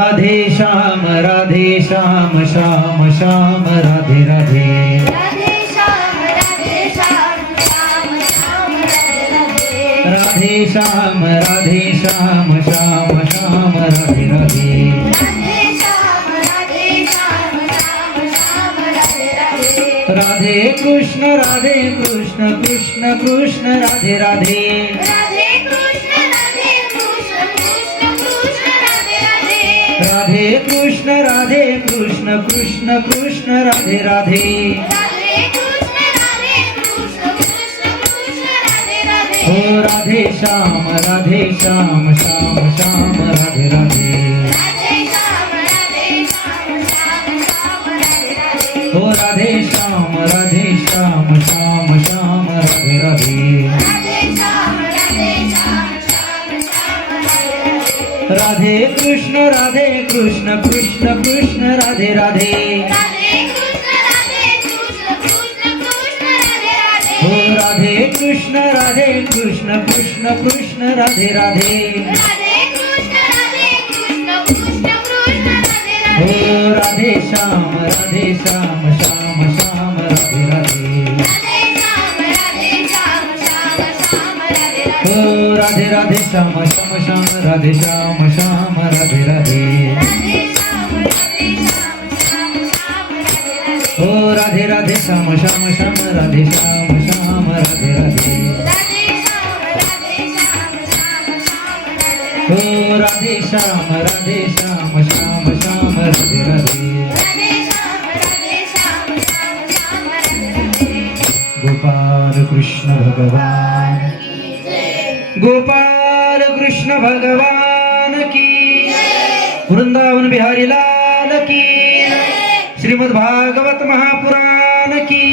राधे श्याम श्याम श्याम राधे राधे राधे श्याम श्याम श्याम राधे राधे राधे श्याम श्याम श्याम श्याम राधे राधे राधे श्याम श्याम श्याम राधे राधे राधे कृष्ण कृष्ण कृष्ण राधे राधे राधे कृष्ण कृष्ण कृष्ण राधे राधे राधे कृष्ण कृष्ण कृष्ण राधे राधे राधे कृष्ण कृष्ण कृष्ण राधे राधे हो राधे श्याम श्याम श्याम राधे राधे राधे श्याम श्याम श्याम राधे राधे हो राधे श्याम श्याम श्याम राधे राधे राधे श्याम श्याम श्याम राधे राधे राधे कृष्ण कृष्ण कृष्ण राधे राधे राधे कृष्ण कृष्ण कृष्ण राधे राधे हो राधे कृष्ण कृष्ण कृष्ण राधे राधे राधे कृष्ण कृष्ण कृष्ण राधे हो राधे राधे श्याम श्याम श्याम राधे राधे राधे श्याम श्याम श्याम राधे राधे हो राधे श्याम श्याम राधे श्याम राधे राधे राधे श्याम श्याम श्याम राधे राधे हो राधे श्याम श्याम राधे श्याम राधे राधे राधे श्याम श्याम श्याम राधे हो राधे राधे श्याम श्याम राधे राधे राधे श्याम श्याम राधे राधे गोपाल कृष्ण भगवान गोपाल कृष्ण भगवान की वृंदावन बिहारी लाल की श्रीमद् भागवत महापुराण की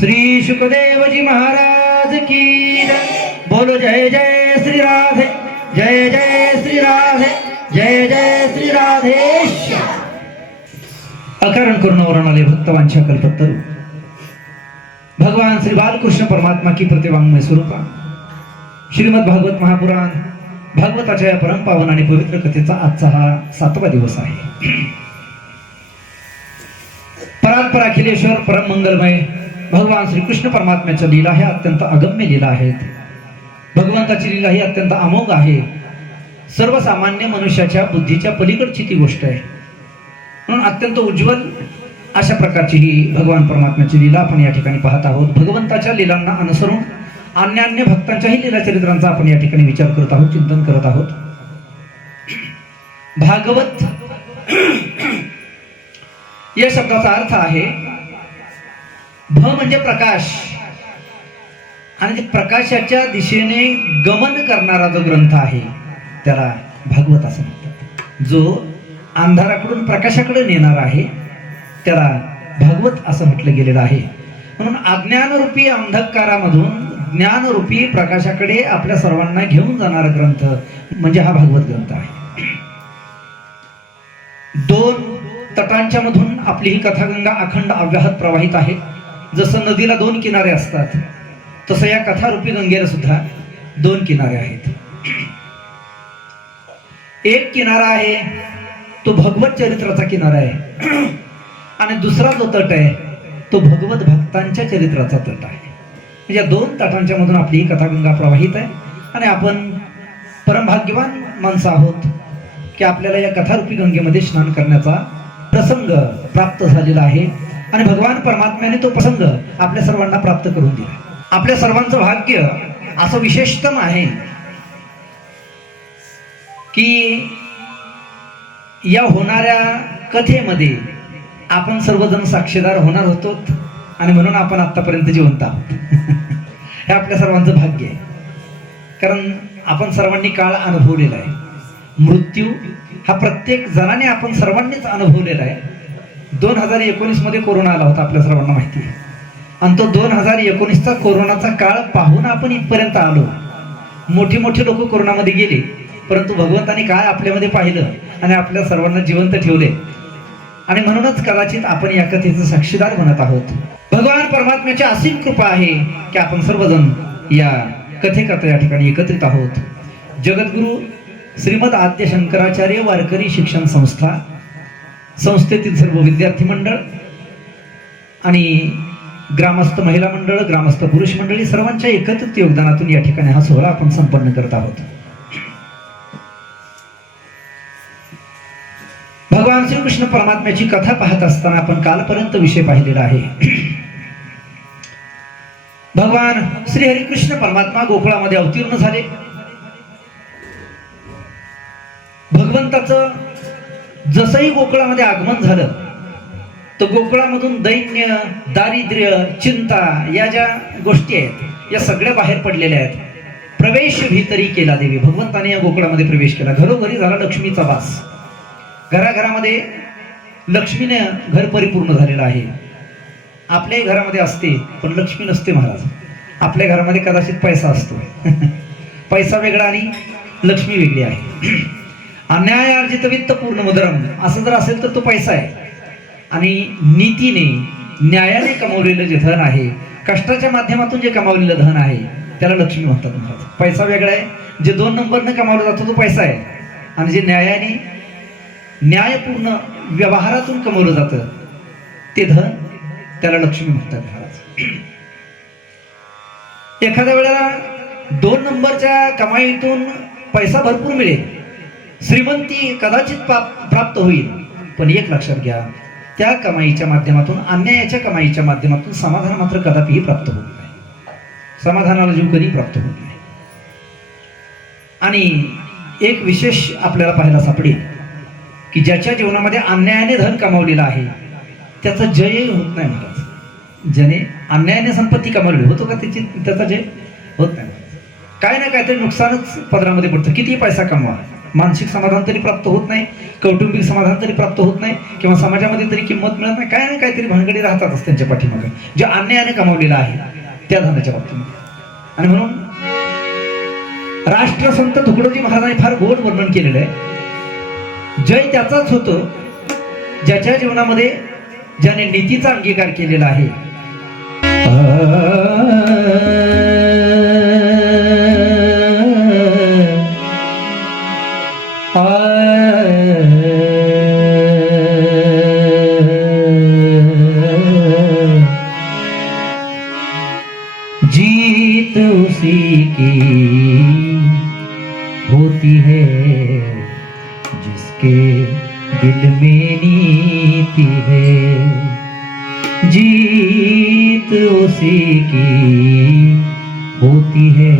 श्री शुकदेव जी महाराज की बोलो जय जय श्री राधे जय जय श्री राधे जय जय श्री राधेश अकारण करुण वर्णाले भक्तवांच्या कल्पतरू भगवान श्री बालकृष्ण परमात्मा की प्रतिवांगमय स्वरूपा श्रीमद भागवत महापुराण भागवताच्या या परमपावन आणि पवित्र कथेचा आजचा हा 7वा दिवस आहे. परात्पर अखिलेश्वर परम मंगलमय भगवान श्री कृष्ण परमात्म्याच्या लीला ह्या अत्यंत अगम्य लीला आहेत. भगवंताची लीला ही अत्यंत अमोघ आहे. सर्वसामान्य मनुष्याच्या बुद्धीच्या पलीकडची ती गोष्ट आहे. म्हणून अत्यंत उज्ज्वल अशा प्रकारची ही भगवान परमात्म्याची लीला आपण या ठिकाणी पाहत आहोत. भगवंताच्या लीलांना अनुसरून अन्य भक्तांच्याही लीला चरित्रांचा आपण या ठिकाणी विचार करत आहोत, चिंतन करत आहोत. भागवत या शब्दाचा अर्थ आहे भ म्हणजे प्रकाश आणि प्रकाशाच्या दिशेने गमन करणारा जो ग्रंथ आहे त्याला भागवत असं म्हणतात. जो अंधाराकडून प्रकाशाकडे नेणारा आहे त्याला भागवत असं म्हटलं गेलेलं आहे. म्हणून अज्ञानरूपी अंधकारामधून ज्ञानरूपी प्रकाशाकडे आपल्या सर्वांना घेऊन जाणारा ग्रंथ म्हणजे हा भागवत ग्रंथ आहे. 2 तटांच्या मधून आपली ही कथागंगा अखंड अव्याहत प्रवाहित आहे. जसं नदीला 2 किनारे असतात तसं या कथारूपी गंगेला सुद्धा 2 किनारे आहेत. एक किनारा आहे तो भगवत चरित्राचा किनारा आहे आणि दुसरा जो तट आहे तो भगवत भक्तांच्या चरित्राचा तट आहे. म्हणजे या 2 तटांच्या मधून आपली ही कथागंगा प्रवाहित आहे आणि आपण परमभाग्यवान माणसं आहोत की आपल्याला या कथारूपी गंगेमध्ये स्नान करण्याचा प्रसंग प्राप्त झालेला आहे आणि भगवान परमात्म्याने तो प्रसंग आपल्या सर्वांना प्राप्त करून दिला. आपल्या सर्वांचं भाग्य असं विशेषतम आहे की या होणाऱ्या कथेमध्ये आपण सर्वजण साक्षीदार होणार होतो आणि म्हणून आपण आतापर्यंत जिवंत आहोत. हे आपल्या सर्वांचं भाग्य आहे. कारण आपण सर्वांनी काळ अनुभवलेला आहे. मृत्यू हा प्रत्येक जणाने आपण सर्वांनीच अनुभवलेला आहे. 2019 मध्ये कोरोना आला होता आपल्या सर्वांना माहिती आहे आणि तो 2019चा कोरोनाचा काळ पाहून आपण इथपर्यंत आलो. मोठी लोक कोरोनामध्ये गेले परंतु भगवंताने काय आपल्यामध्ये पाहिलं आणि आपल्या सर्वांना जिवंत ठेवले आणि म्हणूनच कदाचित आपण या कथेचे साक्षीदार बनत आहोत. भगवान परमात्म्याची असीम कृपा आहे की आपण सर्वजण या कथेकरता या ठिकाणी एकत्रित आहोत. जगद्गुरु श्रीमद आद्य शंकराचार्य वारकरी शिक्षण संस्था, संस्थेतील सर्व विद्यार्थी मंडळ आणि ग्रामस्थ महिला मंडळ, ग्रामस्थ पुरुष मंडळी सर्वांच्या एकत्रित योगदानातून या ठिकाणी हा सोहळा आपण संपन्न करत आहोत. भगवान श्रीकृष्ण परमात्म्याची कथा पाहत असताना आपण कालपर्यंत विषय पाहिलेला आहे. भगवान श्री हरिकृष्ण परमात्मा गोकुळामध्ये अवतीर्ण झाले. भगवंताचं जसंही गोकुळामध्ये आगमन झालं तर गोकुळामधून दैन्य, दारिद्र्य, चिंता या ज्या गोष्टी आहेत या सगळ्या बाहेर पडलेल्या आहेत. प्रवेश भीतरी केला देवी. भगवंताने या गोकुळामध्ये प्रवेश केला. घरोघरी झाला लक्ष्मीचा वास. घराघरामध्ये लक्ष्मीने घर परिपूर्ण झालेलं आहे. आपल्याही घरामध्ये असते पण लक्ष्मी नसते महाराज. आपल्या घरामध्ये कदाचित पैसा असतो. पैसा वेगळा आणि लक्ष्मी वेगळी आहे. अन्याय अर्जित वित्त पूर्ण मुद्रम असं जर असेल तर तो पैसा आहे. आणि नीतीने, न्यायाने कमवलेलं जे धन आहे, कष्टाच्या माध्यमातून जे कमावलेलं धन आहे त्याला लक्ष्मी म्हणतात महाराज. पैसा वेगळा आहे. जे 2 नंबरने कमावला जातो तो पैसा आहे. आणि जे न्यायाने, न्यायपूर्ण व्यवहारातून कमवलं जातं ते धन त्याला लक्ष्मी म्हणतात महाराज. एखाद्या वेळेला 2 नंबरच्या कमाईतून पैसा भरपूर मिळेल, श्रीमंती कदाचित प्राप्त होईल, पण एक लक्षात घ्या, त्या कमाईच्या माध्यमातून, अन्यायाच्या कमाईच्या माध्यमातून समाधान मात्र कदापिही प्राप्त होत नाही. समाधानाला जीव कधी प्राप्त होत नाही. आणि एक विशेष आपल्याला पाहायला सापडेल की ज्याच्या जीवनामध्ये अन्यायाने धन कमावलेलं आहे त्याचा जयही होत नाही महाराज. ज्याने अन्यायाने संपत्ती कमावली होतो का त्याचा जय होत नाही. काय ना काहीतरी नुकसानच पदरामध्ये पडतं. किती पैसा कमवा, मानसिक समाधान तरी प्राप्त होत नाही, कौटुंबिक समाधान तरी प्राप्त होत नाही, किंवा समाजामध्ये तरी किंमत मिळत नाही. काय ना काहीतरी भानगडी राहतातच त्यांच्या पाठीमागे जे अन्यायाने कमावलेला आहे त्या धनाच्या बाबतीमध्ये. आणि म्हणून राष्ट्रसंत तुकडोजी महाराजांनी फार गोड वर्णन केलेलं आहे. जय त्याचाच होतो ज्याच्या जीवनामध्ये ज्याने नीतीचा अंगीकार केलेला आहे. जीत उसी की होती है जिसके दिल में नीति है. जीत उसी की होती है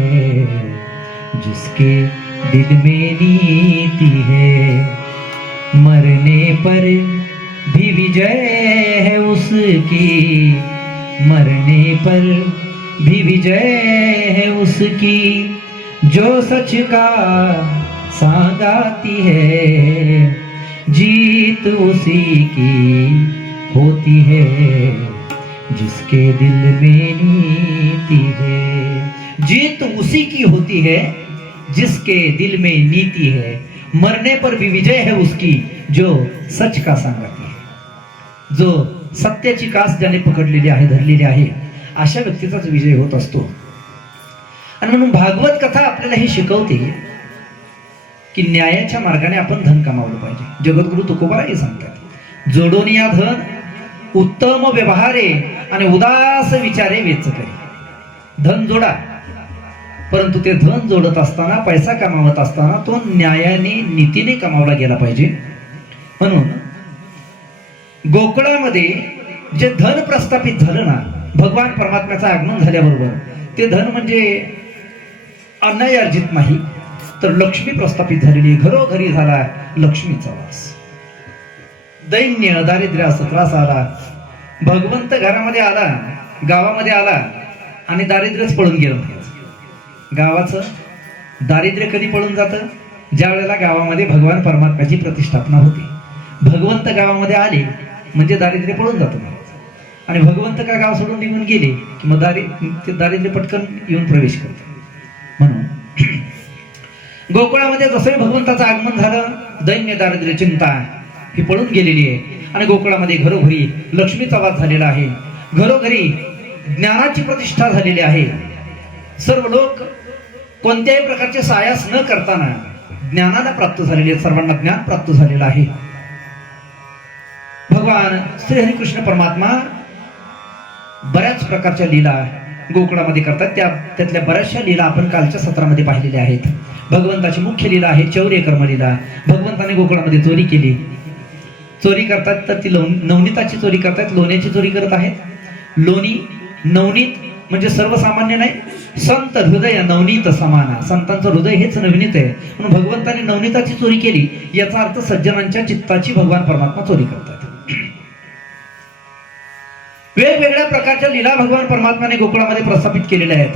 जिसके दिल में नीति है. मरने पर भी विजय है उसकी, मरने पर भी विजय है उसकी, जो सच का सांगाती है. जीत उसी की होती है जिसके दिल में नीति है. जीत उसी की होती है जिसके दिल में नीति है. मरने पर भी विजय है उसकी, जो सच का सांगती है. जो सत्याची कास ज्याने पकडलेली आहे, धरलेली आहे, अशा व्यक्तीचाच विजय होत असतो. आणि म्हणून भागवत कथा आपल्याला हे शिकवते की न्यायाच्या मार्गाने आपण धन कमावलं पाहिजे. जगद्गुरु तुकोबाराही सांगतात, जोडून या धन उत्तम व्यवहारे आणि उदास विचारे वेच करी. धन जोडा, परंतु ते धन जोडत असताना, पैसा कमावत असताना तो न्यायाने, नीतीने कमावला गेला पाहिजे. म्हणून गोकुळामध्ये जे धन प्रस्थापित झालं ना, भगवान परमात्म्याचं आगमन झाल्याबरोबर, ते धन म्हणजे अन्यायार्जित नाही तर लक्ष्मी प्रस्थापित झालेली. घरोघरी झाला लक्ष्मीचा वास. दैन्य, दारिद्र्य असं त्रास आला. भगवंत घरामध्ये आला, गावामध्ये आला आणि दारिद्र्यच पळून गेलं. गावाचं दारिद्र्य कधी पळून जातं? ज्या वेळेला गावामध्ये भगवान परमात्म्याची प्रतिष्ठापना होते. भगवंत गावामध्ये आले म्हणजे दारिद्र्य पळून जातं. आणि भगवंत का गाव सोडून निघून गेले की मग दारिद्र्य पटकन येऊन प्रवेश करते. म्हणून गोकुळामध्ये जसं भगवंताचं आगमन झालं, दैन्य, दारिद्र्य, चिंता ही पळून गेलेली आहे. आणि गोकुळामध्ये घरोघरी लक्ष्मीचा वास झालेला आहे. घरोघरी ज्ञानाची प्रतिष्ठा झालेली आहे. सर्व लोक कोणत्याही प्रकारचे सायास न करताना ज्ञानाला प्राप्त झालेले आहेत, सर्वांना ज्ञान प्राप्त झालेलं आहे. भगवान श्री हरिकृष्ण परमात्मा बऱ्याच प्रकारच्या लीला गोकुळामध्ये करतात. त्यातल्या बऱ्याचशा लीला आपण कालच्या सत्रामध्ये पाहिलेल्या आहेत. भगवंताची मुख्य लीला आहे चौर्य कर्म लीला. भगवंताने गोकुळामध्ये चोरी केली. चोरी करतात तर ती नवनीताची चोरी करतात, लोण्याची चोरी करत आहेत. लोणी नवनीत म्हणजे सर्वसामान्य नाही, संत हृदय नवनीत समाना. संतांचं हृदय हेच नवनीत आहे, म्हणून भगवंताने नवनीताची चोरी केली. याचा अर्थ सज्जनांच्या चित्ताची भगवान परमात्मा चोरी करतात. वेगवेगळ्या प्रकारच्या लीला भगवान परमात्म्याने गोकुळामध्ये प्रस्थापित केलेल्या आहेत.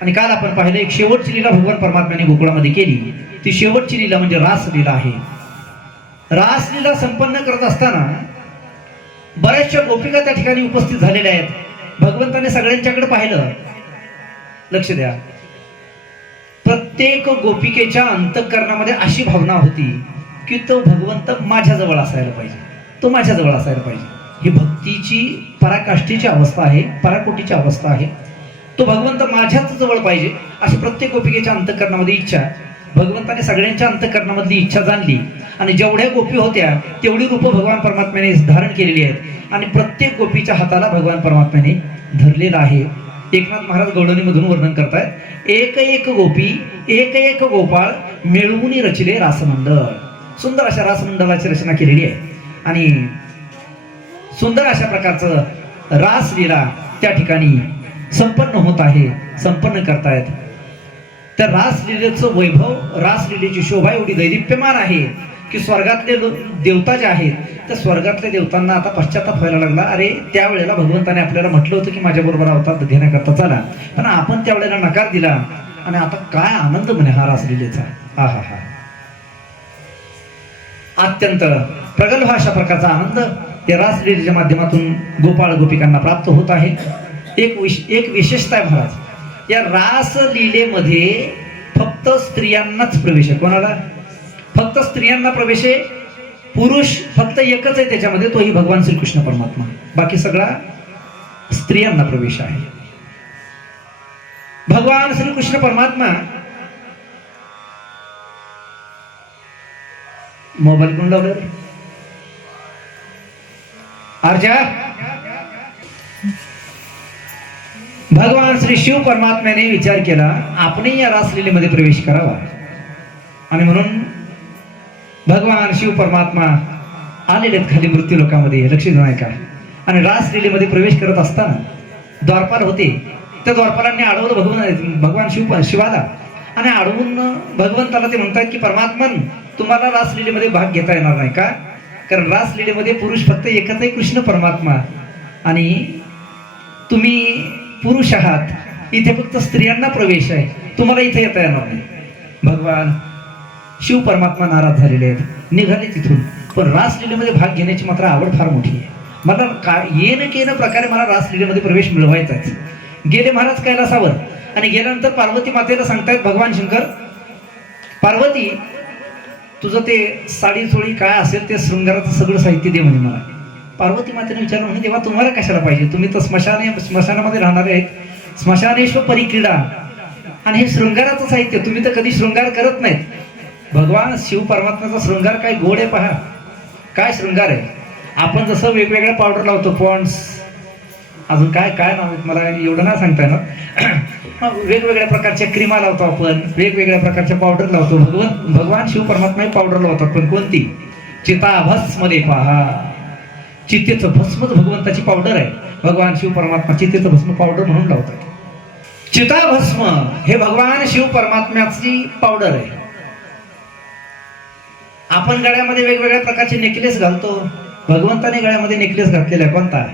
आणि काल आपण पाहिलं एक शेवटची लीला भगवान परमात्म्याने गोकुळामध्ये केली. ती शेवटची लीला म्हणजे रासलीला आहे. रासलीला संपन्न करत असताना बऱ्याचशा गोपिका त्या ठिकाणी उपस्थित झालेल्या आहेत. भगवंताने सगळ्यांच्याकडे पाहिलं. लक्ष द्या, प्रत्येक गोपिकेच्या अंतःकरणामध्ये अशी भावना होती की तो भगवंत माझ्याजवळ असायला पाहिजे, तो माझ्याजवळ असायला पाहिजे. ही भक्तीची पराकाष्ठेची अवस्था आहे, पराकोटीची अवस्था आहे. तो भगवंत माझ्याच जवळ पाहिजे अशी प्रत्येक गोपिकेच्या अंतःकरणामध्ये इच्छा. भगवंताने सगळ्यांच्या अंतःकरणामधली इच्छा जाणली आणि जेवढ्या गोपी होत्या तेवढी रूपं भगवान परमात्म्याने धारण केलेली आहेत आणि प्रत्येक गोपीच्या हाताला भगवान परमात्म्याने धरलेला आहे. एकनाथ महाराज गवळणीमधून वर्णन करतायत, एक एक गोपी एक एक गोपाळ मिळवून रचिले रासमंडळ. सुंदर अशा रासमंडळाची रचना केलेली आहे आणि सुंदर अशा प्रकारचं रासलीला त्या ठिकाणी संपन्न होत आहे, संपन्न करतायत. त्या रासलीलेचं वैभव, रासलीलेची शोभा एवढी दैदिप्यमान आहे की स्वर्गातले देवता जे आहेत त्या स्वर्गातल्या देवतांना आता पश्चाताप व्हायला लागला. अरे त्यावेळेला भगवंताने आपल्याला म्हटलं होतं की माझ्याबरोबर अवतार घेण्याकरता चला, पण आपण त्यावेळेला नकार दिला आणि आता काय आनंद म्हणे हा रासलीलेचा. हा हा हा अत्यंत प्रगल्भ अशा प्रकारचा आनंद त्या रासलीलेच्या माध्यमातून गोपाळ गोपिकांना प्राप्त होत आहे. एक विशेषता आहे महाराज, या रासलीलेमध्ये फक्त स्त्रियांनाच प्रवेश आहे. कोणाला? फक्त स्त्रियांना प्रवेश आहे. पुरुष फक्त एकच आहे त्याच्यामध्ये, तोही भगवान श्रीकृष्ण परमात्मा. बाकी सगळा स्त्रियांना प्रवेश आहे. भगवान श्रीकृष्ण परमात्मा मोबाईल कोण लावलं अर्जा? भगवान श्री शिव परमात्म्याने विचार केला आपणही या रासलीलेमध्ये प्रवेश करावा आणि म्हणून भगवान शिव परमात्मा आलेले खाली मृत्यू लोकांमध्ये. लक्ष देऊ नका. आणि रासलीलेमध्ये प्रवेश करत असताना द्वारपाल होते, त्या द्वारपालांनी अडवलं भगवान शिवाला आणि अडवून भगवंताला ते म्हणतात की परमात्मन तुम्हाला रासलीलेमध्ये भाग घेता येणार नाही का? कारण रासलीलेमध्ये पुरुष फक्त एकच आहे, कृष्ण परमात्मा, आणि तुम्ही पुरुष आहात, इथे फक्त स्त्रियांना प्रवेश आहे, तुम्हाला इथे येता येणार नाही. भगवान शिव परमात्मा नाराज झालेले आहेत, निघाले तिथून. पण रासलीलेमध्ये भाग घेण्याची मात्र आवड फार मोठी आहे. मला येणं केनं प्रकारे मला रासलीलेमध्ये प्रवेश मिळवायचाच. गेले महाराज कैलासावर आणि गेल्यानंतर पार्वती मातेला सांगतायत भगवान शंकर, पार्वती तुझं ते साडी चोळी काय असेल ते शृंगाराचं सगळं साहित्य दे म्हणे मला. पार्वती मातेने विचारलं म्हणे तेव्हा तुम्हाला कशाला पाहिजे? तुम्ही तर स्मशानामध्ये राहणारे आहेत, स्मशानेश्वर परिक्रीडा आणि हे शृंगाराचं साहित्य, तुम्ही तर कधी शृंगार करत नाहीत. भगवान शिव परमात्म्याचा शृंगार काय गोड आहे पहा, काय शृंगार आहे. आपण जसं वेगवेगळ्या पावडर लावतो, पॉन्ड्स, अजून काय काय नाव आहेत मला एवढं नाही सांगता येणार. वेगवेगळ्या प्रकारच्या क्रीमा लावतो आपण, वेगवेगळ्या प्रकारच्या पावडर लावतो. भगवान शिव परमात्मा पावडर लावतात, पण कोणती? चिताभस्मले पहा, चितेचं भस्म भगवंताची पावडर आहे. भगवान शिव परमात्मा चितेचं भस्म पावडर म्हणून लावतात. चिताभस्म हे भगवान शिव परमात्म्याची पावडर आहे. आपण गळ्यामध्ये वेगवेगळ्या प्रकारचे नेकलेस घालतो, भगवंताने गळ्यामध्ये नेकलेस घातलेला आहे कोणता?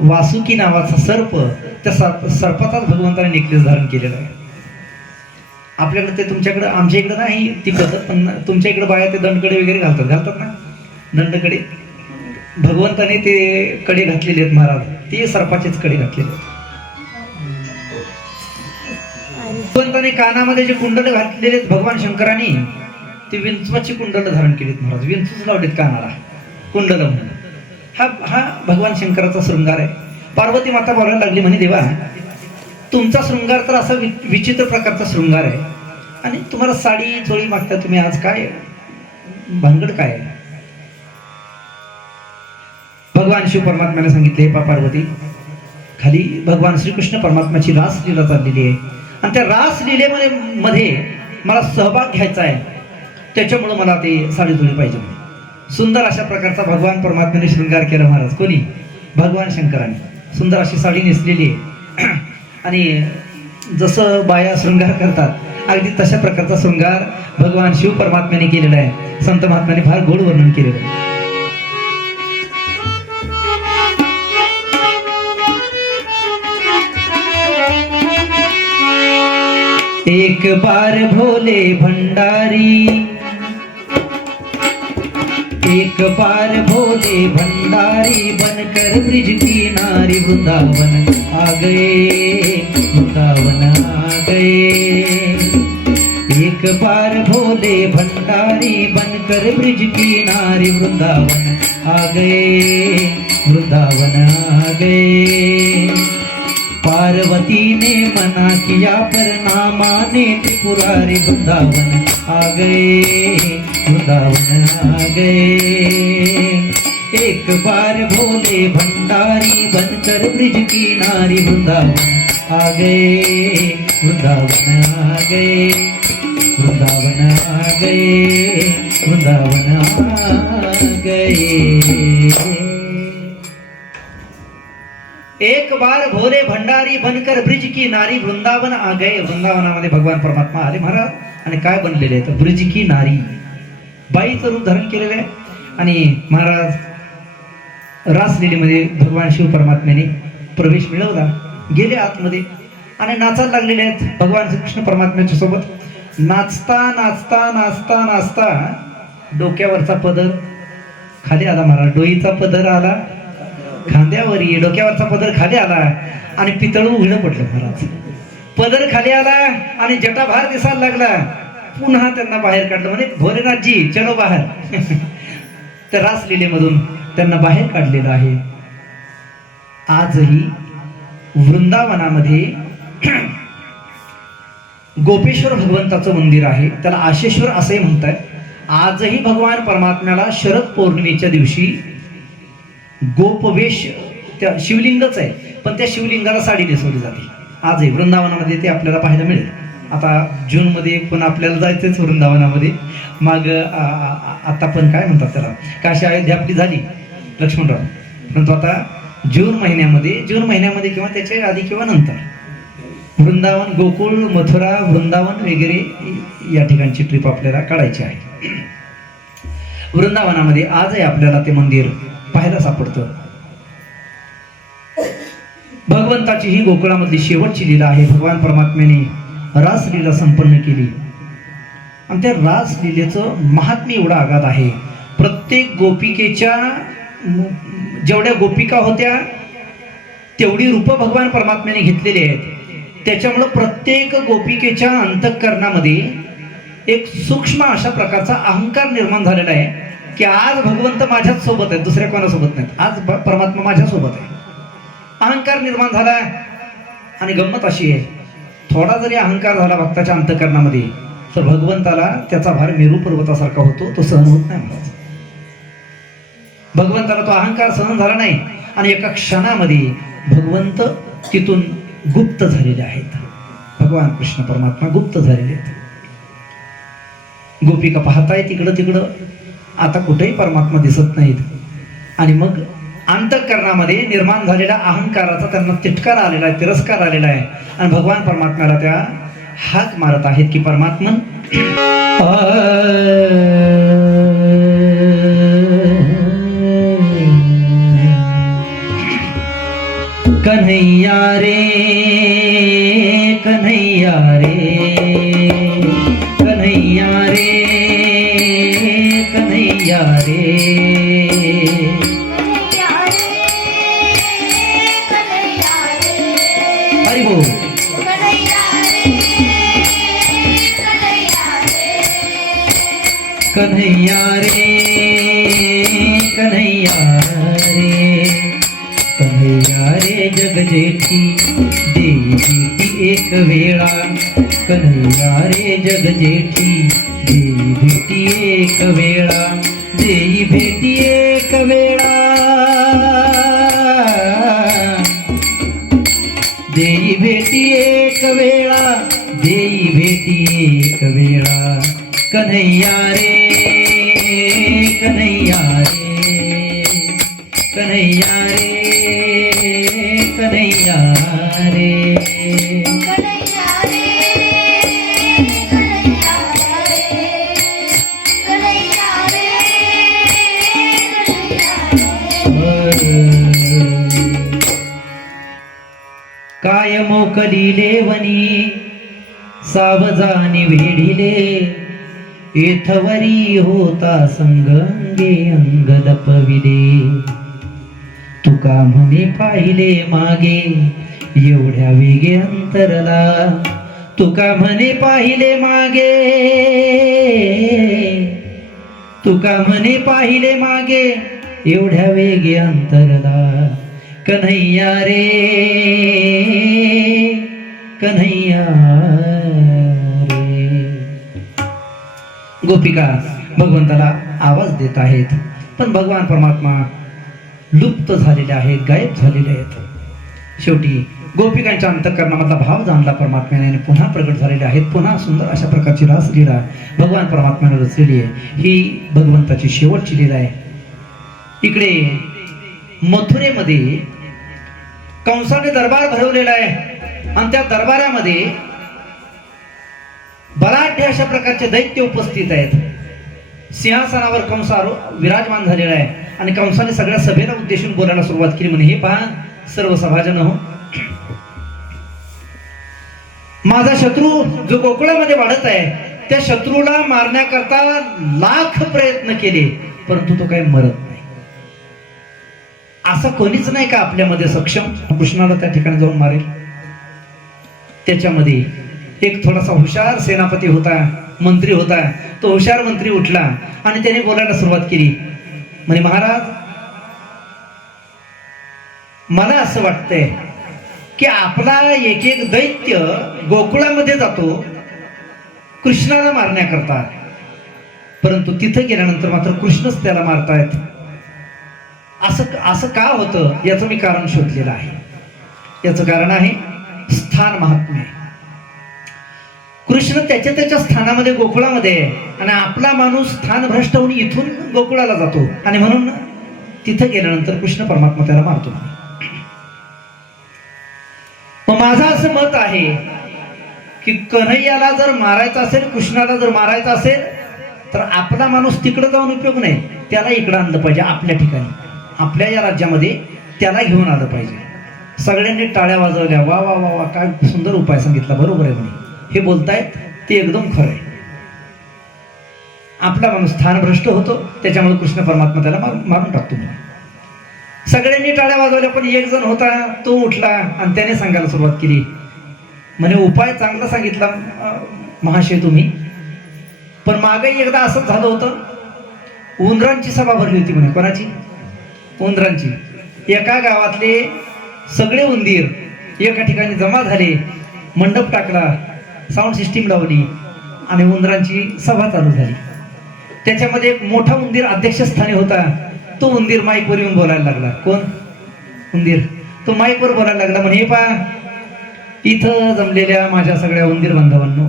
वासुकी नावाचा सर्प, त्या सर्पाचाच भगवंताने नेकलेस धारण केलेला आहे. आपल्याकडे ते तुमच्याकडे, आमच्या इकडे नाही ती पद्धत, पण तुमच्या इकडे बाया ते दंडकडे वगैरे घालतात ना, दंडकडे. भगवंताने ते कडे घातलेले आहेत महाराज, ते सर्पाचेच कडे घातलेले आहेत. भगवंताने कानामध्ये जे कुंडल घातलेले आहेत भगवान शंकरांनी, ते विंचवाची कुंडल धारण केलीत महाराज. विंचूच लावलेत कानाला कुंडल म्हणून. हा भगवान शंकराचा शृंगार आहे. पार्वती माता बोलायला लागली म्हणे देवा तुमचा शृंगार तर असा विचित्र प्रकारचा शृंगार आहे, आणि तुम्हाला साडी चोळी मागता तुम्ही, आज काय भानगड काय आहे? भगवान शिव परमात्म्याने सांगितले, हे पार्वती, खाली भगवान श्रीकृष्ण परमात्म्याची रासलीला चाललेली आहे आणि त्या रासलीलेमध्ये मला सहभाग घ्यायचा आहे, त्याच्यामुळं मला ते साडी चोळी पाहिजे. सुंदर अशा प्रकारचा भगवान परमात्म्याने शृंगार केला महाराज. कोणी? भगवान शंकराने सुंदर अशी साडी नेसलेली आहे आणि जसं बाया शृंगार करतात अगदी तशा प्रकारचा शृंगार भगवान शिव परमात्म्याने केलेला आहे. संत महात्म्याने फार गोड वर्णन केलेलं आहे. एक बार भोले भंडारी, एक बार भोले भंडारी, बनकर ब्रिज किनारी वृंदावन आ गए, वृंदावन आ गए. एक बार भोले भंडारी, बनकर ब्रिज किनारी वृंदावन आ गए, वृंदावन आ गए. पार्वती ने मना किया पर ना माने त्रिपुरारी, वृंदावन आ गए, वृंदावन आ गए. एक बार भोले भंडारी, बनकर ब्रिज किनारी वृंदावन आ गए, वृंदावन आ गए, वृंदावन आ गए, वृंदावन आ गए. एक बार भोले भंडारी, बनकर ब्रिज की नारी वृंदावन आ गए. वृंदावनामध्ये भगवान परमात्मा आले महाराज आणि काय बनलेले आहेत? ब्रिज की नारी, बाईचं रूप धारण केलेलं आहे. आणि महाराज रासलीलेमध्ये भगवान शिव परमात्म्याने प्रवेश मिळवला, गेले आतमध्ये आणि नाचायला लागलेले आहेत भगवान श्रीकृष्ण परमात्म्याच्या सोबत. नाचता नाचता नाचता नाचता डोक्यावरचा पदर खाली आला महाराज, डोईचा पदर आला खांद्यावर, डोक्यावरचा पदर खाली आला आणि पितळून उघडं पडलं महाराज. पदर खाली आला आणि जटाभार दिसायला लागला. पुन्हा त्यांना बाहेर काढलं, म्हणजे भोलेनाथजी चलो बाहेर. त्या रासलीलेमधून त्यांना बाहेर काढलेलं आहे. आजही वृंदावनामध्ये गोपेश्वर भगवंताचं मंदिर आहे, त्याला आशेश्वर असंही म्हणतात. आजही भगवान परमात्म्याला शरद पौर्णिमेच्या दिवशी गोपवेश, त्या शिवलिंगच आहे पण त्या शिवलिंगाला साडी नेसवली जाते. आजही वृंदावनामध्ये ते आपल्याला पाहायला मिळेल. आता जूनमध्ये पण आपल्याला जायचंच वृंदावनामध्ये. मग आता पण काय म्हणतात त्याला, काशी अयोध्या आपली झाली लक्ष्मणराव, परंतु आता जून महिन्यामध्ये किंवा त्याच्या आधी किंवा नंतर वृंदावन, गोकुळ, मथुरा, वृंदावन वगैरे या ठिकाणची ट्रिप आपल्याला काढायची आहे. वृंदावनामध्ये आजही आपल्याला ते मंदिर पाहायला सापडतं. भगवंताची ही गोकुळामधली शेवटची लीला आहे. भगवान परमात्म्याने रासलीला संपन्न केली आणि त्या रासलीलेचं महात्म्य एवढं आगाध आहे. प्रत्येक गोपिकेच्या जेवढ्या गोपिका होत्या तेवढी रूपं भगवान परमात्म्याने घेतलेली आहेत. त्याच्यामुळं प्रत्येक गोपिकेच्या अंतःकरणामध्ये एक सूक्ष्म अशा प्रकारचा अहंकार निर्माण झालेला आहे की आज भगवंत माझ्याच सोबत आहे, दुसऱ्या कोणासोबत नाही. आज परमात्मा माझ्या सोबत आहे. अहंकार निर्माण झाला आणि गंमत अशी आहे, थोडा जरी अहंकार झाला भक्ताच्या अंतःकरणामध्ये तर भगवंताला त्याचा भार मेरू पर्वतासारखा होतो, तो सहन होत नाही महाराज. भगवंताला तो अहंकार सहन झाला नाही आणि एका क्षणामध्ये भगवंत तिथून गुप्त झालेले आहेत. भगवान कृष्ण परमात्मा गुप्त झालेले आहेत. गोपिका पाहताय तिकडं आता कुठेही परमात्मा दिसत नाहीत आणि मग अंतःकरणामध्ये निर्माण झालेल्या अहंकाराचा त्यांना तिटकार आलेला आहे, तिरस्कार आलेला आहे आणि भगवान परमात्म्याला त्या हाक मारत आहेत की परमात्मन कन्हैया रे, कन्हैया रे, कन्हैया रे, कन्हैया रे. हरि बोल. कन्हैया रे, कन्हैया रे, कन्हैया रे, जग जेठी देई भेटी एक वेळा कन्हैया रे जग जेठी देई भेटी एक वेळा देई भेटी एक वेळा देई भेटी एक वेळा देई भेटी एक वेळा कन्हैया रे कन्हैया रे कन्हैया रे कन्हैया रे कन्हैया रे कन्हैया रे कन्हैया रे काय मोकलीले वनी सावजानी वेढिले एथवरी होता संगंगे अंग लपविले तुका म्हणे पाहिले मागे एवढ्या वेगे अंतरला तुका म्हणे पाहिले मागे तुका म्हणे पाहिले मागे एवढ्या वेगे अंतरला कन्हैया रे कन्हैया रे गोपिका भगवंताला आवाज देत आहेत पण भगवान परमात्मा लुप्त झालेले आहेत गायब झालेले आहेत शेवटी गोपिकांच्या अंतःकरणामधला भाव जाणला परमात्म्याने आणि पुन्हा प्रगट झालेले आहेत पुन्हा सुंदर अशा प्रकारची रासलीला भगवान परमात्म्याने रचलेली आहे ही भगवंताची शेवटची लीला आहे इकडे मथुरेमध्ये कंसाने दरबार भरवलेला आहे आणि त्या दरबारामध्ये बलाढ्य अशा प्रकारचे दैत्य उपस्थित आहेत सिंहासनावर कंस विराजमान झालेला आहे आणि कंसाने सगळ्या सभेला उद्देशून बोलायला सुरुवात केली म्हणे हे पहा सर्व सभाजन हो माझा शत्रू जो गोकुळामध्ये वाढत आहे त्या शत्रूला मारण्याकरता लाख प्रयत्न केले परंतु तो काही मरत नाही असं कोणीच नाही का आपल्यामध्ये सक्षम कृष्णाला त्या ठिकाणी जाऊन मारेल त्याच्यामध्ये एक थोडासा हुशार सेनापती होता मंत्री होता तो हुशार मंत्री उठला आणि त्याने बोलायला सुरुवात केली म्हणे महाराज मला असं वाटतंय की आपला एक एक दैत्य गोकुळामध्ये जातो कृष्णाला मारण्याकरता परंतु तिथे गेल्यानंतर मात्र कृष्णच त्याला मारतायत असं का होतं याचं मी कारण शोधलेलं आहे याचं कारण आहे स्थान महात्म्य कृष्ण त्याच्या स्थानामध्ये गोकुळामध्ये आहे आणि आपला माणूस स्थान भ्रष्ट होऊन इथून गोकुळाला जातो आणि म्हणून तिथे गेल्यानंतर कृष्ण परमात्मा त्याला मारतो मग माझं असं मत आहे की कन्हैयाला जर मारायचं असेल कृष्णाला जर मारायचं असेल तर आपला माणूस तिकडे जाऊन उपयोग नाही त्याला इकडे आणलं पाहिजे आपल्या ठिकाणी आपल्या या राज्यामध्ये त्याला घेऊन आलं पाहिजे सगळ्यांनी टाळ्या वाजवल्या वा वा वा वा काय सुंदर उपाय सांगितला बरोबर आहे म्हणे हे बोलतायत ते एकदम खरं आहे आपला माणूस स्थानभ्रष्ट होतो त्याच्यामुळे कृष्ण परमात्मा त्याला मारून टाकतो सगळ्यांनी टाळ्या वाजवल्या पण एक जण होता तो उठला आणि त्याने सांगायला सुरुवात केली म्हणे उपाय चांगला सांगितला महाशय तुम्ही पण मागही एकदा असंच झालं होतं उंदरांची सभा भरली होती म्हणे कोणाची उंदरांची एका गावातले सगळे उंदीर एका ठिकाणी जमा झाले मंडप टाकला साऊंड सिस्टीम लावली आणि उंदरांची सभा चालू झाली त्याच्यामध्ये एक मोठा उंदीर अध्यक्षस्थानी होता तो उंदीर माईकवर येऊन बोलायला लागला कोण उंदीर तो माईकवर बोलायला लागला म्हणे पा इथं जमलेल्या माझ्या सगळ्या उंदीर बांधवांनो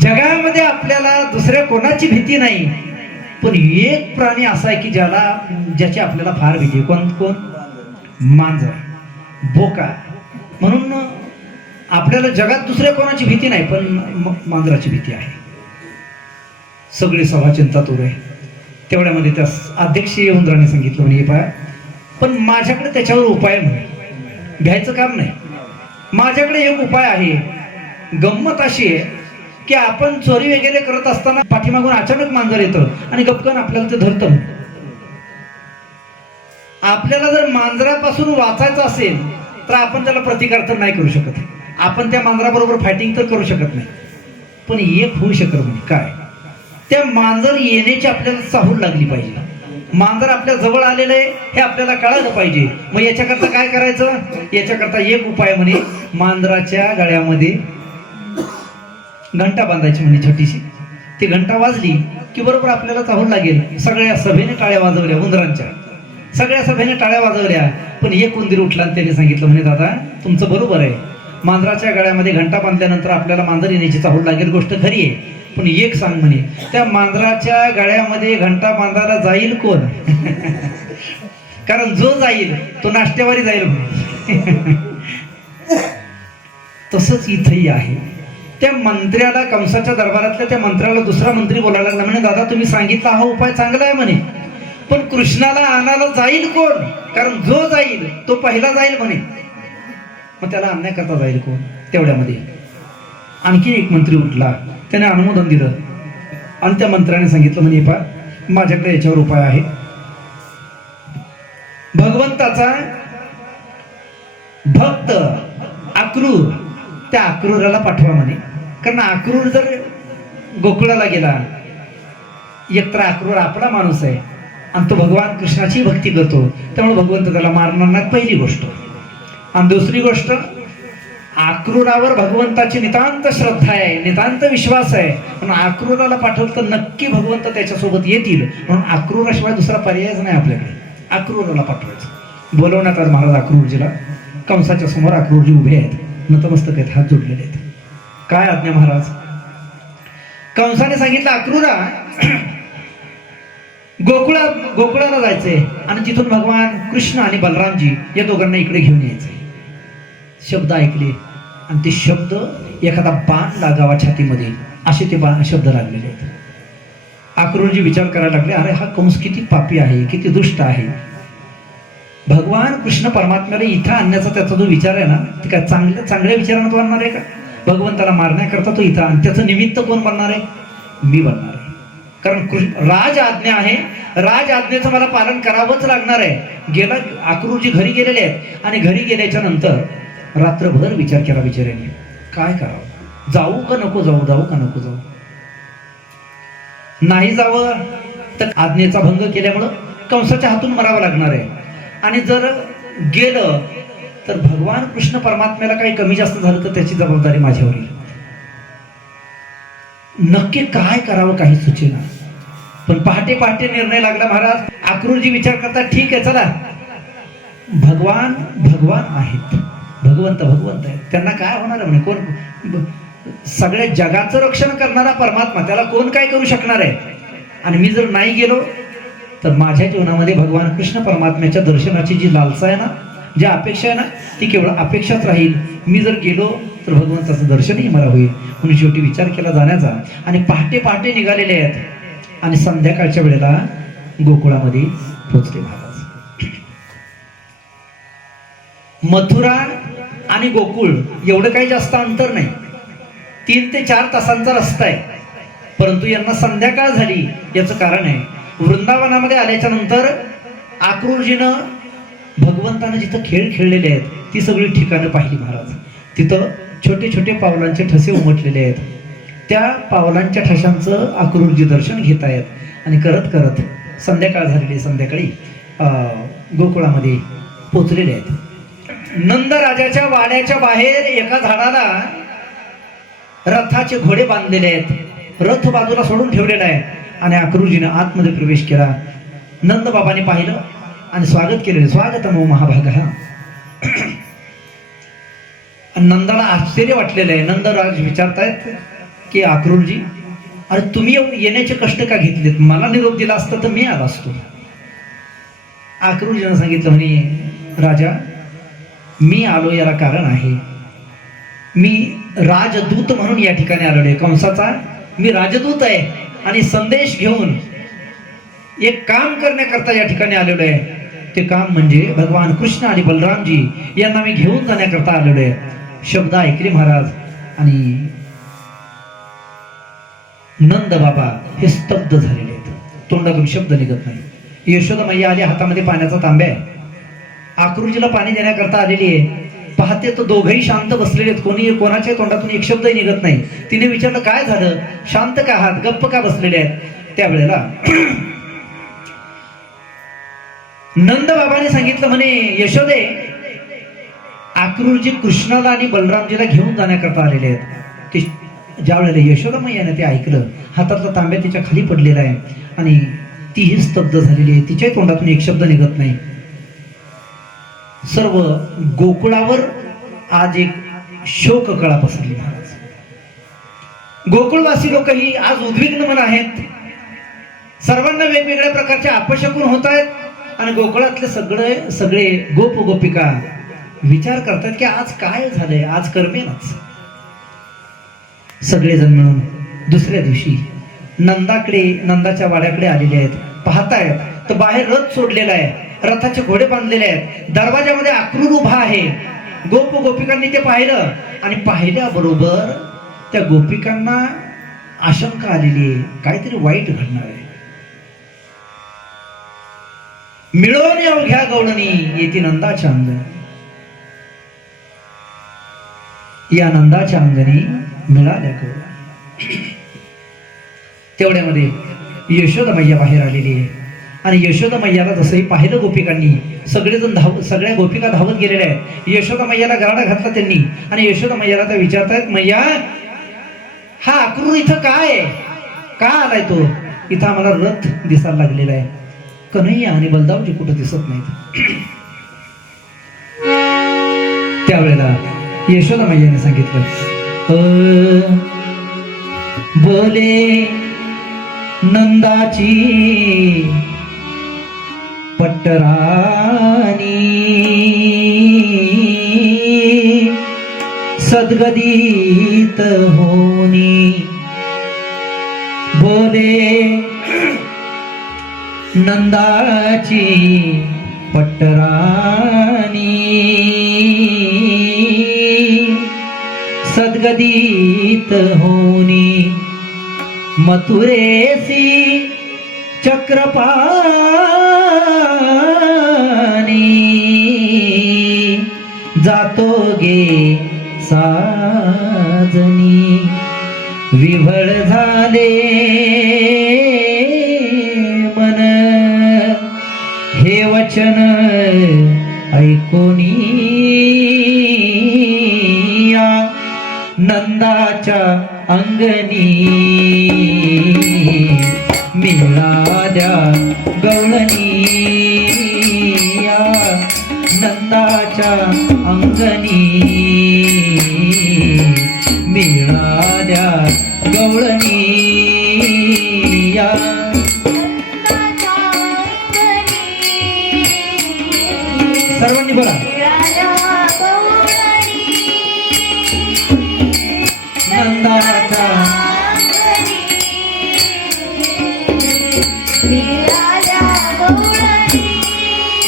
जगामध्ये आपल्याला दुसऱ्या कोणाची भीती नाही पण एक प्राणी असा आहे की ज्याची आपल्याला फार भीती आहे कोण कोण मांजर बोका म्हणून आपल्याला जगात दुसऱ्या कोणाची भीती नाही पण मांजराची भीती आहे सगळी सभा चिंतातूर आहे तेवढ्यामध्ये त्या अध्यक्षीय उंदराने सांगितलं म्हणे पहा पण माझ्याकडे त्याच्यावर उपाय म्हणे घ्यायचं काम नाही माझ्याकडे एक उपाय आहे गंमत अशी आहे की आपण चोरी वगैरे करत असताना पाठीमागून अचानक मांजर येतं आणि गपकन आपल्याला ते धरतं आपल्याला जर मांजरापासून वाचायचं असेल तर आपण त्याला प्रतिकार तर नाही करू शकत आपण त्या मांजराबरोबर फायटिंग तर करू शकत नाही पण एक होऊ शकत म्हणजे काय त्या मांजर येण्याची आपल्याला चाहूल लागली पाहिजे मांजर आपल्या जवळ आलेलं आहे हे आपल्याला कळायला पाहिजे. मग याच्याकरता काय करायचं? याच्याकरता एक उपाय म्हणे, मांजराच्या गळ्यामध्ये घंटा बांधायची म्हणे छोटीशी. ती घंटा वाजली की बरोबर आपल्याला चाहूल लागेल. सगळ्या सभेने टाळ्या वाजवल्या, उंदरांच्या सगळ्या सभेने टाळ्या वाजवल्या. पण एक उंदीर उठला आणि त्याने सांगितलं म्हणे, दादा तुमचं बरोबर आहे, मांजराच्या गळ्यामध्ये घंटा बांधल्यानंतर आपल्याला मांजर येण्याची चाहूल लागेल, गोष्ट खरी आहे. पण एक सांग म्हणे, त्या मांजराच्या गळ्यामध्ये घंटा बांधायला जाईल कोण? कारण जो जाईल तो नाश्त्यावारी जाईल म्हणे. तसंच इथंही आहे. त्या मंत्र्याला, कंसाच्या दरबारातल्या त्या मंत्र्याला दुसरा मंत्री बोलायला लागला म्हणे, दादा तुम्ही सांगितला हा उपाय चांगला आहे म्हणे, पण कृष्णाला आणायला जाईल कोण? कारण जो जाईल तो पहिला जाईल म्हणे. मग त्याला अन्याय करता जाईल कोण? तेवढ्यामध्ये आणखी एक मंत्री उठला, त्याने अनुमोदन दिलं आणि त्या मंत्र्याने सांगितलं म्हणे, पा माझ्याकडे याच्यावर उपाय आहे. भगवंताचा भक्त अक्रूर, त्या अक्रूराला पाठवा म्हणे. कारण अक्रूर जर गोकुळाला गेला, एकतर अक्रूर आपला माणूस आहे आणि तो भगवान कृष्णाची भक्ती करतो, त्यामुळे भगवंत त्याला मारणार नाही, पहिली गोष्ट. आणि दुसरी गोष्ट, अक्रूरावर भगवंताची नितांत श्रद्धा आहे, नितांत विश्वास आहे. पण अक्रूराला पाठवलं तर नक्की भगवंत त्याच्यासोबत येतील, म्हणून अक्रूराशिवाय दुसरा पर्यायच नाही आपल्याकडे. अक्रूराला पाठवायचं. बोलवण्यात आलं महाराज अक्रूरजीला. कंसाच्या समोर अक्रूरजी उभे आहेत, नतमस्तक आहेत, हात जोडलेले आहेत. काय आज्ञा महाराज? कंसाने सांगितलं, अक्रूरा गोकुळाला जायचंय आणि तिथून भगवान कृष्ण आणि बलरामजी या दोघांना इकडे घेऊन यायचंय. शब्द ऐकले आणि ते शब्द एखादा बाण लागावा छातीमध्ये, असे ते शब्द लागलेले आहेत. अक्रूरजी विचार करायला लागले, अरे हा कंस किती पापी आहे, किती दुष्ट आहे. भगवान कृष्ण परमात्म्याला इथं आणण्याचा त्याचा जो विचार आहे ना, ते काय चांगल्या विचारानं तो आणणार आहे का? भगवंताला मारण्याकरता तो इथं, आणि त्याचं निमित्त कोण बनणार आहे? मी बनणार आहे. कारण राज आज्ञा आहे, राज आज्ञेचं मला पालन करावंच लागणार आहे. गेला अक्रूरजी घरी गेलेले आहेत आणि घरी गेल्याच्या नंतर रात्रभर विचार केला बिचाऱ्याने, काय करावं, जाऊ का नको जाऊ, जाऊ का नको जाऊ. नाही जावं तर आज्ञेचा भंग केल्यामुळं कंसाच्या हातून मरावं लागणार आहे, आणि जर गेलं तर भगवान कृष्ण परमात्म्याला काही कमी जास्त झालं तर त्याची जबाबदारी माझ्यावर येईल. नक्की काय करावं काही सुचेना. पण पहाटे पहाटे निर्णय लागला महाराज. अक्रूरजी विचार करतात, ठीक आहे चला, भगवान आहेत, भगवंत आहेत, त्यांना काय होणार आहे म्हणे, कोण सगळ्या जगाचं रक्षण करणारा परमात्मा, त्याला कोण काय करू शकणार आहे. आणि मी जर नाही गेलो तर माझ्या जीवनामध्ये भगवान कृष्ण परमात्म्याच्या दर्शनाची जी लालसा आहे ना, जी अपेक्षा आहे ना, ती केवळ अपेक्षाच राहील. मी जर गेलो तर भगवंताचं दर्शनही मला होईल. म्हणून शेवटी विचार केला जाण्याचा, आणि पहाटे पहाटे निघालेले आहेत आणि संध्याकाळच्या वेळेला गोकुळामध्ये पोचले महाराज. मथुरा आणि गोकुळ एवढं काही जास्त अंतर नाही, 3 ते 4 तासांचा रस्ता आहे. परंतु यांना संध्याकाळ झाली, याचं कारण आहे, वृंदावनामध्ये आल्याच्या नंतर अक्रूरजीनं भगवंतानं जिथं खेळ खेळलेले आहेत ती सगळी ठिकाणं पाहिली महाराज. तिथं छोटे छोटे पावलांचे ठसे उमटलेले आहेत. त्या पावलांच्या ठशांचं अक्रूरजी दर्शन घेत आहेत. आणि करत करत संध्याकाळ झालेली, संध्याकाळी गोकुळामध्ये पोचलेले आहेत. नंदराजाच्या वाड्याच्या बाहेर एका झाडाला रथाचे घोडे बांधलेले आहेत. रथ बाजूला सोडून ठेवलेला आहे आणि अक्रूरजीने आतमध्ये प्रवेश केला. नंद बाबांनी पाहिलं आणि स्वागत केलेलं. स्वागतमो महाभागा. नंदाला आश्चर्य वाटलेलं आहे. नंदराज विचारतायत की अक्रूरजी, अरे तुम्ही येण्याचे कष्ट का घेतलेत? मला निरोप दिला असता तर मी आला असतो. अक्रूरजीने सांगितलं म्हणे, राजा मी आलो याला कारण आहे. मी राजदूत म्हणून या ठिकाणी आलेलो आहे. कंसाचा मी राजदूत आहे आणि संदेश घेऊन एक काम करण्याकरता या ठिकाणी आलेलो आहे. ते काम म्हणजे भगवान कृष्ण आणि बलरामजी यांना मी घेऊन जाण्याकरता आलेलो आहे. शब्द ऐकले महाराज आणि नंद बाबा हे स्तब्ध झालेले आहेत. तोंडातून शब्द निघत नाही. यशोदा मैया आली, हातामध्ये पाण्याचा तांब्या आहे. अक्रूरजीला पाणी देण्याकरता आलेली आहे. पाहते तो दोघंही शांत बसलेले आहेत. कोणी कोणाच्या तोंडातून एक शब्दही निघत नाही. तिने विचारलं, काय झालं, शांत का आहात, गप्प का बसलेले आहेत? त्यावेळेला नंद बाबाने सांगितलं म्हणे, यशोदे, अक्रूरजी कृष्णाला आणि बलरामजीला घेऊन जाण्याकरता आलेले आहेत. ते ज्या वेळेला यशोदा मैयाने ते ऐकलं, हातातला तांब्या तिच्या खाली पडलेला आहे आणि तीही स्तब्ध झालेली आहे. तिच्याही तोंडातून एक शब्द निघत नाही. सर्व गोकुळावर आज एक शोक कळा पसरली. महाराज, गोकुळवासी लोकही आज उद्विग्न मन आहेत. सर्वांना वेगवेगळ्या प्रकारचे अपशकुन होत आहेत आणि गोकुळातले सगळे गोप गोपिका विचार करतात की आज काय झालंय, आज करमेनाच. सगळेजण मिळून दुसऱ्या दिवशी नंदाच्या वाड्याकडे आलेले आहेत. पाहतायत तर बाहेर रथ सोडलेला आहे, रथाचे घोडे बांधलेले आहेत, दरवाजामध्ये अक्रूर उभा आहे. गोप गोपिकांनी ते पाहिलं आणि पाहिल्याबरोबर त्या गोपिकांना आशंका आलेली आहे, काहीतरी वाईट घडणार आहे. मिळवून अवघ्या गवळणी येते नंदाच्या अंगणी. या नंदाच्या अंगणी मिळाल्या गवळणी. तेवढ्यामध्ये यशोदा मैया बाहेर आलेली आहे आणि यशोदा मैयाला जसंही पाहिलं गोपिकांनी, सगळ्या गोपिका धावत गेलेल्या आहेत. यशोदा मैयाला गाडा घातला त्यांनी आणि यशोदा मैयाला त्या विचारतायत, मैया, हा अक्रूर इथं काय, का आलाय तो? इथं आम्हाला रथ दिसायला लागलेला आहे, कन्हैया आणि बलदावजी कुठं दिसत नाहीत. त्यावेळेला यशोदा मैयाने सांगितलं, बोले नंदाची पट्टराणी, सद्गदित होनी. बोले नंदाची पट्टराणी, सद्गदित होनी. मथुरेसी चक्रपाणी, जातो गे साजनी. विव्हळ झाले मन, हे वचन ऐकोनी. नंदाच्या अंगणी मिळाल्या गवळणी. नंदाच्या अंगणी मिळाल्या गवळणी. सर्वांनी बोला, नंदाच्या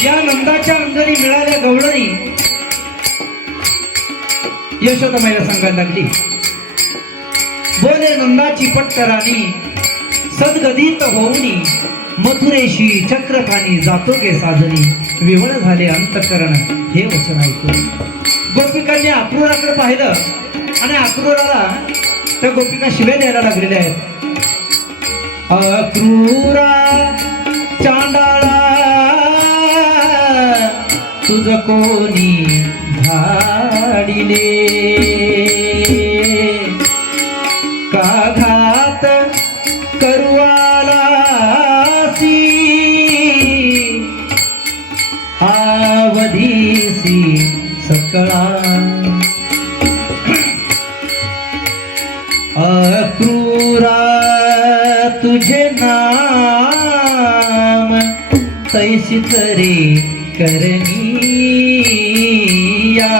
या नंदाच्या अंगणी मिळाल्या गवळणी. यशोदा मैया सांगायला लागली, बोले नंदाची पट्टराणी, सद्गदित होऊनी. मथुरेशी चक्रपाणी, जातो गे साजनी. विवळ झाले अंतःकरण, हे वचन ऐकून गोपिकांनी अक्रूराकडे पाहिलं आणि अक्रूराला त्या गोपिका शिव्या द्यायला लागलेल्या आहेत. अक्रूरा चांडाळा, तुझ कोणी धाडिले, का घात करुवालासी. आवधीसी सकळा, अक्रूरा तुझे नाम, तैसी तरी करणी. या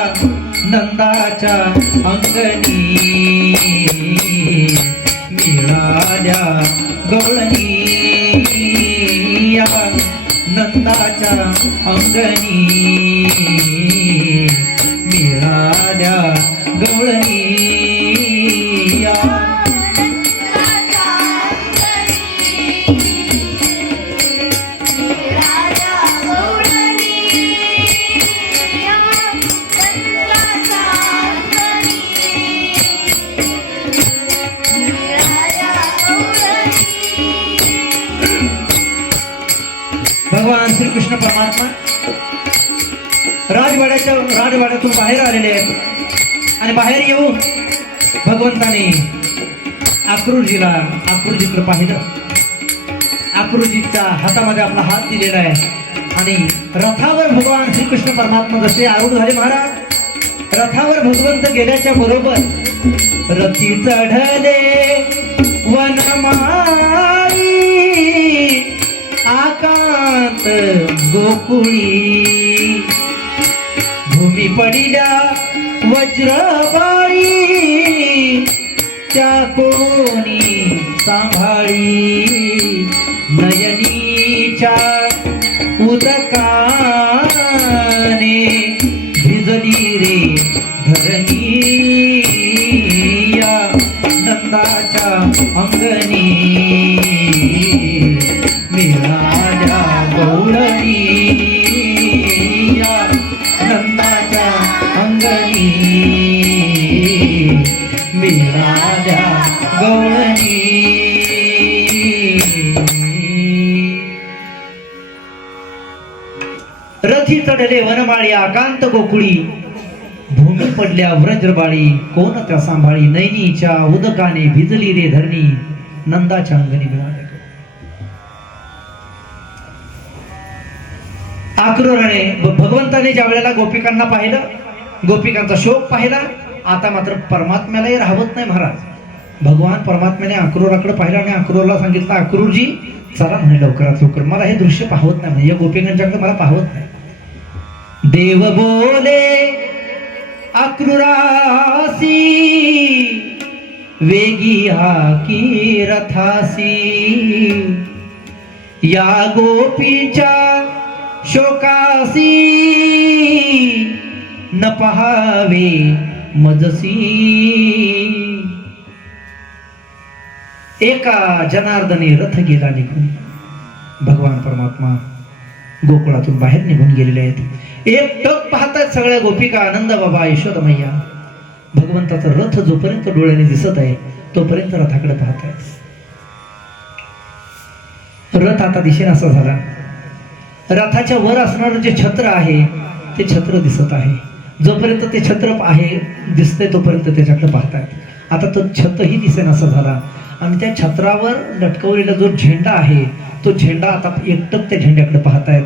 नंदाच्या अंगणी मिळाल्या गवळणी. या नंदाच्या अंगणी मिळाल्या गवळणी. भगवान श्री कृष्ण परमात्मा राजवाड्यातून बाहेर आलेले आहेत आणि बाहेर येऊन भगवंताने आकृजीकडे पाहिलं. आकृजीच्या हातामध्ये आपला हात दिलेला आहे आणि रथावर भगवान श्रीकृष्ण परमात्मा जसे आरूढ झाले महाराज. रथावर भगवंत गेल्याच्या बरोबर रथी चढले वनमाळी आकांत गोकुळी भूमी पडिल्या वज्रबाळी त्या कोणी सांभाळी नयनीच्या उदकाने भिजली रे धरणी या नंदाच्या अंगणी मिळाल्या गौरणी या नंदाच्या अंगणी मिळाल्या गौरणी. रथी चढले वनमाळी आकांत गोकुळी भूमी पडल्या व्रजबाळी कोण त्या सांभाळी नैनीच्या उदकाने भिजली रे धरणी नंदाच्या अंगणी मिळाले. आक्रोराने भगवंताने ज्या वेळेला गोपिकांना पाहिलं, गोपिकांचा शोक पाहिला, आता मात्र परमात्म्यालाही राहवत नाही महाराज. भगवान परमात्म्याने अक्रूराकडे पाहिलं आणि अक्रूरला सांगितलं, अक्रूरजी चला म्हणे लवकरात लवकर, मला हे दृश्य पाहवत नाही म्हणे, या गोपिकांच्याकडे मला पाहवत नाही. देव बोले अक्रूरासी वेगी हाकी रथासी या गोपीच्या शोकासी न पहावे मजसी. एका जनार्दने रथ गेला निघून. भगवान परमात्मा गोकुळातून बाहेर निघून गेलेले आहेत. एक टक पाहतात सगळ्या गोपिका, आनंद बाबा यशोदा मैया. भगवंताचा रथ जोपर्यंत डोळ्याने दिसत आहे तोपर्यंत रथाकडे पाहतायत. रथ आता दिशेनासा झाला. रथाच्या वर असणारं जे छत्र आहे ते छत्र दिसत आहे. जोपर्यंत ते छत्र आहे दिसते तोपर्यंत त्याच्याकडे पाहतायत. आता तो छत्रही दिसेनासा झाला आणि त्या छत्रावर लटकवलेला जो झेंडा आहे तो झेंडा आता एकटक त्या झेंड्याकडे पाहतायत.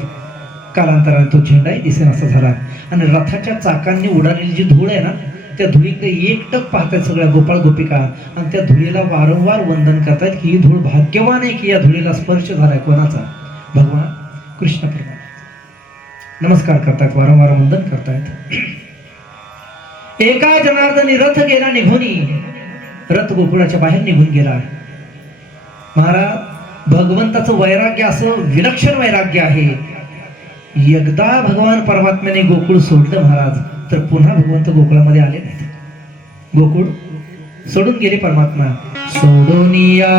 कालांतराने तो झेंडाही दिसेनासा झाला आणि रथाच्या चाकांनी उडालेली जी धूळ आहे ना त्या धुळीकडे एकटक पाहतायत सगळ्या गोपाळ गोपिका आणि त्या धुळीला वारंवार वंदन करतायत की ही धूळ भाग्यवान आहे की या धुळीला स्पर्श झालाय. कोणाचा? भगवान कृष्ण परमात्मा. नमस्कार करतायत, वारंवार वंदन करतायत. एका जनार्दनी रथ गेला निघूनी. रथ गोकुळाच्या बाहेर निघून गेला. महाराज भगवंताचं वैराग्य असं विलक्षण वैराग्य आहे. एकदा भगवान परमात्म्याने गोकुळ सोडलं महाराज तर पुन्हा भगवंत गोकुळामध्ये आले नाहीत. गोकुळ सोडून गेले परमात्मा. सोडोनिया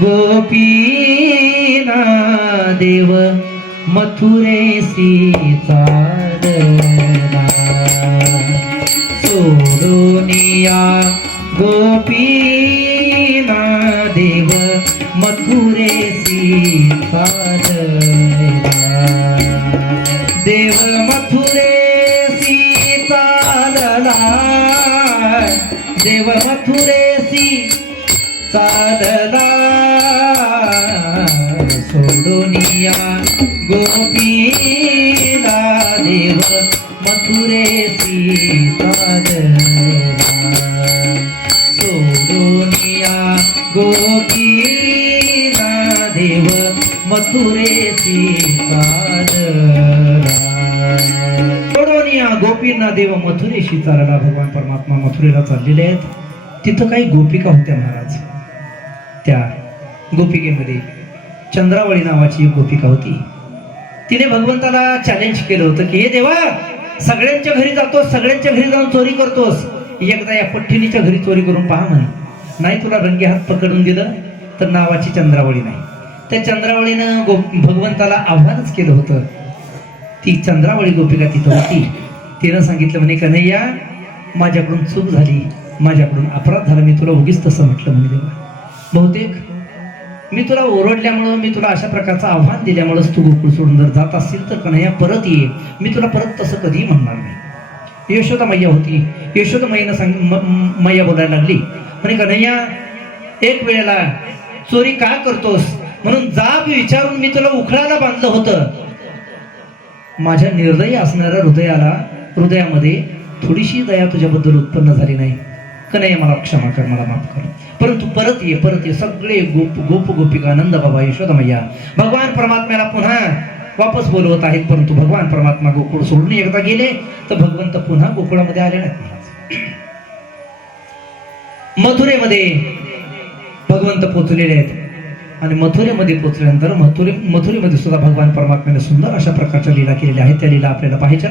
गोपीना देव मथुरेसी चालला. सोडोनिया गोपीना देव मथुरेसी चालला. देव मथुरेसी चालला. देव मथुरेसी चालला. सोडोनिया गोपीला देव मथुरेसी चालला. सोडोनिया गोपीला देव मथुरेसी चालला. सोडोनिया गोपींना देव मथुरेशी चालला. भगवान परमात्मा मथुरेला चाललेले आहेत. तिथं काही गोपिका होत्या महाराज. त्या गोपिकेमध्ये चंद्रावळी नावाची एक गोपिका होती. तिने भगवंताला चॅलेंज केलं होतं की हे देवा, सगळ्यांच्या घरी जातोस, सगळ्यांच्या घरी जाऊन चोरी करतोस, एकदा या पठ्ठिणीच्या घरी चोरी करून पहा म्हणे. नाही तुला रंगे हात पकडून दिलं तर नावाची चंद्रावळी नाही. त्या चंद्रावळीनं भगवंताला आव्हानच केलं होतं. ती चंद्रावळी गोपिका तिथं होती. तिनं सांगितलं म्हणे कन्हैया, माझ्याकडून चूक झाली, माझ्याकडून अपराध झाला, मी तुला उगीच तसं म्हटलं म्हणे देवा. बहुतेक मी तुला ओरडल्यामुळं, मी तुला अशा प्रकारचं आव्हान दिल्यामुळंच तू गोकुळ सोडून जर जात असतील तर कन्हैया परत ये. मी तुला परत तसं कधीही म्हणणार नाही. यशोदा मैया होती. यशोदा मैयानं मैया बोलायला लागली, म्हणे कन्हैया एक वेळेला चोरी का करतोस म्हणून जाब विचारून मी तुला उखळाला बांधलं होतं. माझ्या निर्दयी असणाऱ्या हृदयामध्ये थोडीशी दया तुझ्याबद्दल उत्पन्न झाली नाही. कन्हैया मला क्षमा कर, मला माफ कर. परंतु परत ये. सगळे गोपिका आनंद बाबा यशोदा मैया भगवान परमात्म्याला पुन्हा वापस बोलवत आहेत. परंतु भगवान परमात्मा गोकुळ सोडून एकदा गेले तर भगवंत पुन्हा गोकुळामध्ये आले नाहीत. मथुरेमध्ये भगवंत पोचलेले आहेत आणि मथुरेमध्ये पोचल्यानंतर मथुरेमध्ये सुद्धा भगवान परमात्म्याने सुंदर अशा प्रकारच्या लीला केलेल्या आहेत. त्या लीला आपल्याला पाहायच्या.